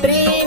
três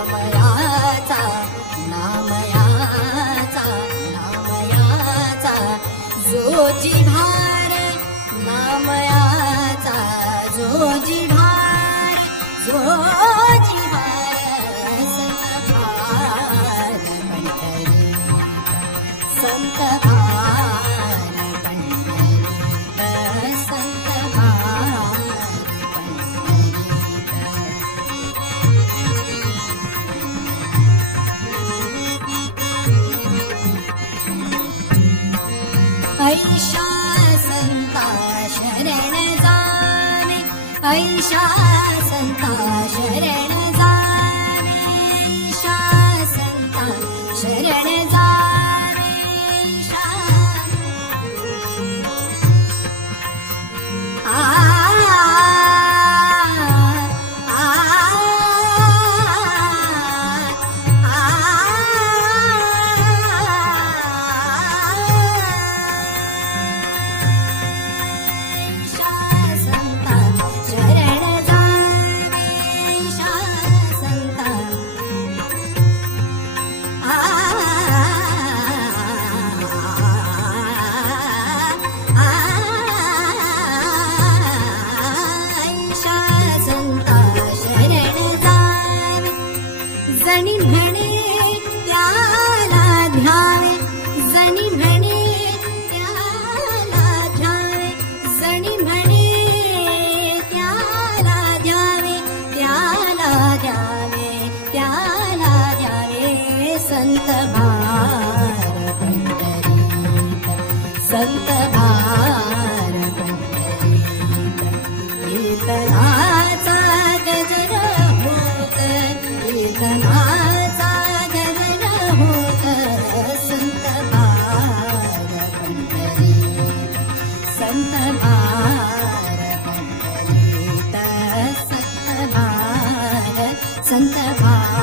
नामयाचा नामयाचा नामयाचा. Joji भारे नामयाचा जोजी ऐशा संता शरण जाणे ऐशा संत भारत इतनाचा गजर होत इतनाचा गजर होत संत भारत संत भारत संत भारत संत भारत